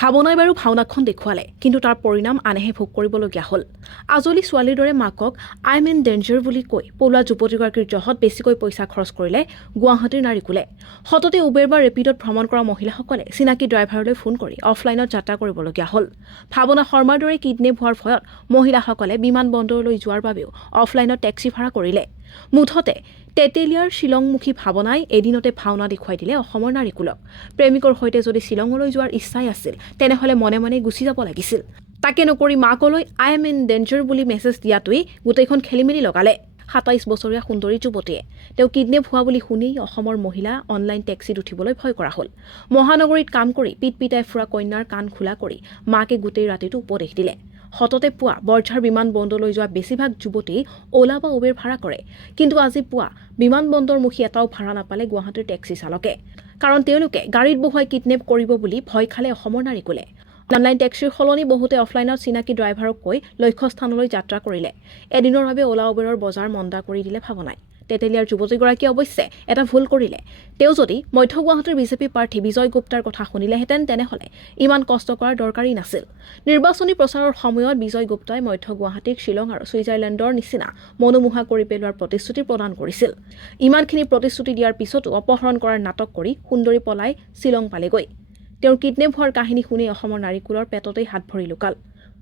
ভাৱনাই বাৰু ভাওনাখন দেখুৱালে, কিন্তু তাৰ পৰিণাম আনেহে ভোগ কৰিবলগীয়া হ'ল। আজলি ছোৱালীৰ দৰে মাকক আই এম ইন ডেঞ্জাৰ বুলি কৈ পলোৱা যুৱতীগৰাকীৰ জহত বেছিকৈ পইচা খৰচ কৰিলে গুৱাহাটীৰ নাৰীকুলে। সততে উবেৰ বা ৰেপিডত ভ্ৰমণ কৰা মহিলাসকলে চিনাকি ড্ৰাইভাৰলৈ ফোন কৰি অফলাইনত যাত্ৰা কৰিবলগীয়া হ'ল। ভাৱনা শৰ্মাৰ দৰে কিডনেপ হোৱাৰ ভয়ত মহিলাসকলে বিমানবন্দৰলৈ যোৱাৰ বাবেও অফলাইনত টেক্সি ভাড়া কৰিলে। মুঠতে তেতেলিয়াৰ শ্বিলংমুখী ভাৱনাই এদিনতে ভাওনা দেখুৱাই দিলে অসমৰ নাৰীকুলক। প্ৰেমিকৰ সৈতে যদি শ্বিলঙলৈ যোৱাৰ ইচ্ছাই আছিল, তেনেহ'লে মনে মনে গুচি যাব লাগিছিল। তাকে নকৰি মাকলৈ আই এম ইন ডেঞ্জাৰ বুলি মেছেজ দিয়াটোৱেই গোটেইখন খেলিমেলি লগালে। ২৭ বছৰীয়া সুন্দৰী যুৱতীয়ে তেওঁ কিডনেপ হোৱা বুলি শুনি অসমৰ মহিলা অনলাইন টেক্সিত উঠিবলৈ ভয় কৰা হ'ল। মহানগৰীত কাম কৰি পিটপিটাই ফুৰা কন্যাৰ কাণ খোলা কৰি মাকে গোটেই ৰাতিটো উপদেশ দিলে। সততে পুৱা বৰঝাৰ বিমানবন্দৰলৈ যোৱা বেছিভাগ যুৱতী অ'লা বা উবেৰ ভাড়া কৰে, কিন্তু আজি পুৱা বিমানবন্দৰমুখী এটাও ভাড়া নাপালে গুৱাহাটীৰ টেক্সি চালকে। কাৰণ তেওঁলোকে গাড়ীত বহুৱাই কিডনেপ কৰিব বুলি ভয় খালে অসমৰ নাৰীকুলে। অনলাইন টেক্সিৰ সলনি বহুতে অফলাইনত চিনাকি ড্ৰাইভাৰক কৈ লক্ষ্যস্থানলৈ যাত্ৰা কৰিলে। এদিনৰ বাবে অ'লা উবেৰৰ বজাৰ মন্দা কৰি দিলে ভাৱনাই। তেতেলিয়াৰ যুৱতীগৰাকীয়ে অৱশ্যে এটা ভুল কৰিলে। তেওঁ যদি মধ্য গুৱাহাটীৰ বিজেপি প্ৰাৰ্থী বিজয় গুপ্তাৰ কথা শুনিলেহেঁতেন, তেনেহ'লে ইমান কষ্ট কৰাৰ দৰকাৰী নাছিল। নিৰ্বাচনী প্ৰচাৰৰ সময়ত বিজয় গুপ্তাই মধ্য গুৱাহাটীক শ্বিলং আৰু ছুইজাৰলেণ্ডৰ নিচিনা মনোমোহা কৰি পেলোৱাৰ প্ৰতিশ্ৰুতি প্ৰদান কৰিছিল। ইমানখিনি প্ৰতিশ্ৰুতি দিয়াৰ পিছতো অপহৰণ কৰাৰ নাটক কৰি সুন্দৰী পলাই শ্বিলং পালেগৈ। তেওঁৰ কিডনেপ হোৱাৰ কাহিনী শুনি অসমৰ নাৰীকুলৰ পেটতেই হাত ভৰি লুকাল।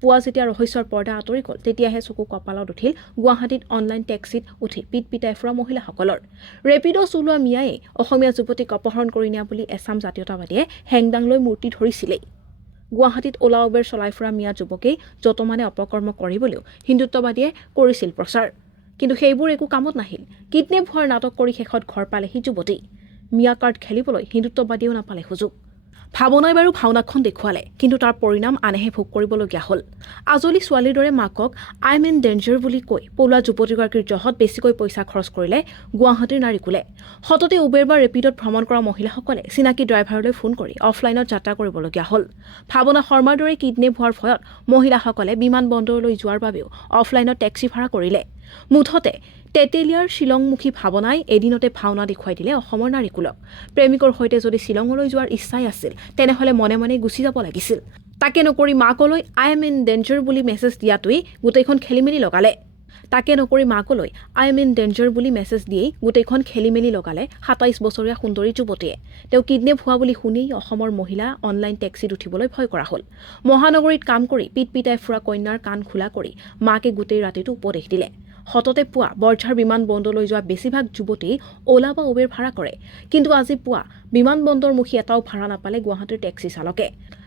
পুৱা যেতিয়া ৰহস্যৰ পৰ্দা আঁতৰি গ'ল, তেতিয়াহে চকু কপালত উঠিল গুৱাহাটীত অনলাইন টেক্সিত উঠি পিটপিটাই ফুৰা মহিলাসকলৰ। ৰেপিড' চলোৱা মিয়াই অসমীয়া যুৱতীক অপহৰণ কৰি নিয়া বুলি এছাম জাতীয়তাবাদীয়ে হেংদাং লৈ মূৰ্তি ধৰিছিলেই। গুৱাহাটীত অ'লা উবেৰ চলাই ফুৰা মিয়া যুৱকেই যতমানে অপকৰ্ম কৰিবলৈও হিন্দুত্ববাদীয়ে কৰিছিল প্ৰচাৰ। কিন্তু সেইবোৰ একো কামত নাহিল। কিডনেপ হোৱাৰ নাটক কৰি শেষত ঘৰ পালেহি যুৱতী। মিয়া কাৰ্ড খেলিবলৈ হিন্দুত্ববাদীয়েও নাপালে সুযোগ। ভাৱনাই বাৰু ভাওনাখন দেখুৱালে, কিন্তু তাৰ পৰিণাম আনেহে ভোগ কৰিবলগীয়া হ'ল। আজলি ছোৱালীৰ দৰে মাকক আই এম ইন ডেঞ্জাৰ বুলি কৈ পলোৱা যুৱতীগৰাকীৰ জহত বেছিকৈ পইচা খৰচ কৰিলে গুৱাহাটীৰ নাৰীকুলে। সততে উবেৰ বা ৰেপিডত ভ্ৰমণ কৰা মহিলাসকলে চিনাকি ড্ৰাইভাৰলৈ ফোন কৰি অফলাইনত যাত্ৰা কৰিবলগীয়া হ'ল। ভাৱনা শৰ্মাৰ দৰে কিডনেপ হোৱাৰ ভয়ত মহিলাসকলে বিমানবন্দৰলৈ যোৱাৰ বাবেও অফলাইনত টেক্সি ভাড়া কৰিলে। মুঠতে তেতেলিয়াৰ শ্বিলংমুখী ভাৱনাই এদিনতে ভাওনা দেখুৱাই দিলে অসমৰ নাৰীকুলক। প্ৰেমিকৰ সৈতে যদি শ্বিলঙলৈ যোৱাৰ ইচ্ছাই আছিল, তেনেহ'লে মনে মনে গুচি যাব লাগিছিল। তাকে নকৰি মাকলৈ আই এম ইন ডেঞ্জাৰ বুলি মেছেজ দিয়াটোৱেই গোটেইখন খেলিমেলি লগালে। ২৭ বছৰীয়া সুন্দৰী যুৱতীয়ে তেওঁ কিডনেপ হোৱা বুলি শুনি অসমৰ মহিলা অনলাইন টেক্সিত উঠিবলৈ ভয় কৰা হ'ল। মহানগৰীত কাম কৰি পিটপিটাই ফুৰা কন্যাৰ কাণ খোলা কৰি মাকে গোটেই ৰাতিটো উপদেশ দিলে। সততে পুৱা বৰঝাৰ বিমানবন্দৰলৈ যোৱা বেছিভাগ যুৱতী অ'লা বা উবেৰ ভাড়া কৰে, কিন্তু আজি পুৱা বিমানবন্দৰমুখী এটাও ভাড়া নাপালে গুৱাহাটীৰ টেক্সি চালকে।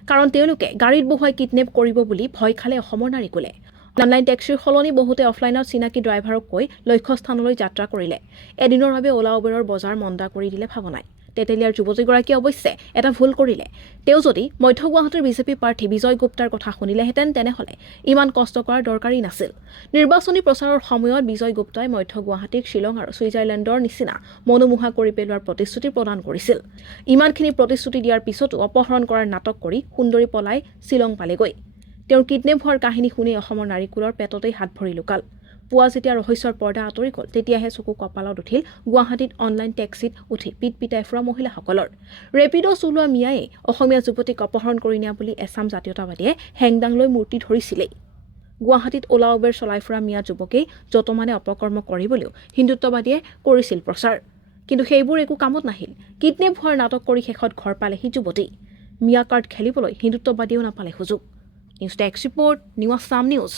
কাৰণ তেওঁলোকে গাড়ীত বহুৱাই কিডনেপ কৰিব বুলি ভয় খালে অসমৰ নাৰীকুলে। অনলাইন টেক্সিৰ সলনি বহুতে অফলাইনত চিনাকি ড্ৰাইভাৰক কৈ লক্ষ্যস্থানলৈ যাত্ৰা কৰিলে। এদিনৰ বাবে অ'লা উবেৰৰ বজাৰ মন্দা কৰি দিলে ভাৱনাই। তেতেলিয়াৰ যুৱতীগৰাকীয়ে অৱশ্যে এটা ভুল কৰিলে। তেওঁ যদি মধ্য গুৱাহাটীৰ বিজেপি প্ৰাৰ্থী বিজয় গুপ্তাৰ কথা শুনিলেহেঁতেন, তেনেহ'লে ইমান কষ্ট কৰাৰ দৰকাৰী নাছিল। নিৰ্বাচনী প্ৰচাৰৰ সময়ত বিজয় গুপ্তাই মধ্য গুৱাহাটীক শ্বিলং আৰু ছুইজাৰলেণ্ডৰ নিচিনা মনোমোহা কৰি পেলোৱাৰ প্ৰতিশ্ৰুতি প্ৰদান কৰিছিল। ইমানখিনি প্ৰতিশ্ৰুতি দিয়াৰ পিছতো অপহৰণ কৰাৰ নাটক কৰি সুন্দৰী পলাই শ্বিলং পালেগৈ। তেওঁৰ কিডনেপ হোৱাৰ কাহিনী শুনি অসমৰ নাৰীকুলৰ পেটতেই হাত ভৰি লুকাল। পুৱা যেতিয়া ৰহস্যৰ পৰ্দা আঁতৰি গ'ল, তেতিয়াহে চকু কপালত উঠিল গুৱাহাটীত অনলাইন টেক্সিত উঠি পিটপিটাই ফুৰা মহিলাসকলৰ। ৰেপিড' চলোৱা মিয়াই অসমীয়া যুৱতীক অপহৰণ কৰি নিয়া বুলি এছাম জাতীয়তাবাদীয়ে হেংদাং লৈ মূৰ্তি ধৰিছিলেই। গুৱাহাটীত অ'লা উবেৰ চলাই ফুৰা মিয়া যুৱকেই যতমানে অপকৰ্ম কৰিবলৈও হিন্দুত্ববাদীয়ে কৰিছিল প্ৰচাৰ। কিন্তু সেইবোৰ একো কামত নাহিল। কিডনেপ হোৱাৰ নাটক কৰি শেষত ঘৰ পালেহি যুৱতী। মিয়া কাৰ্ড খেলিবলৈ হিন্দুত্ববাদীয়েও নাপালে সুযোগ। News desk report, new Assam news.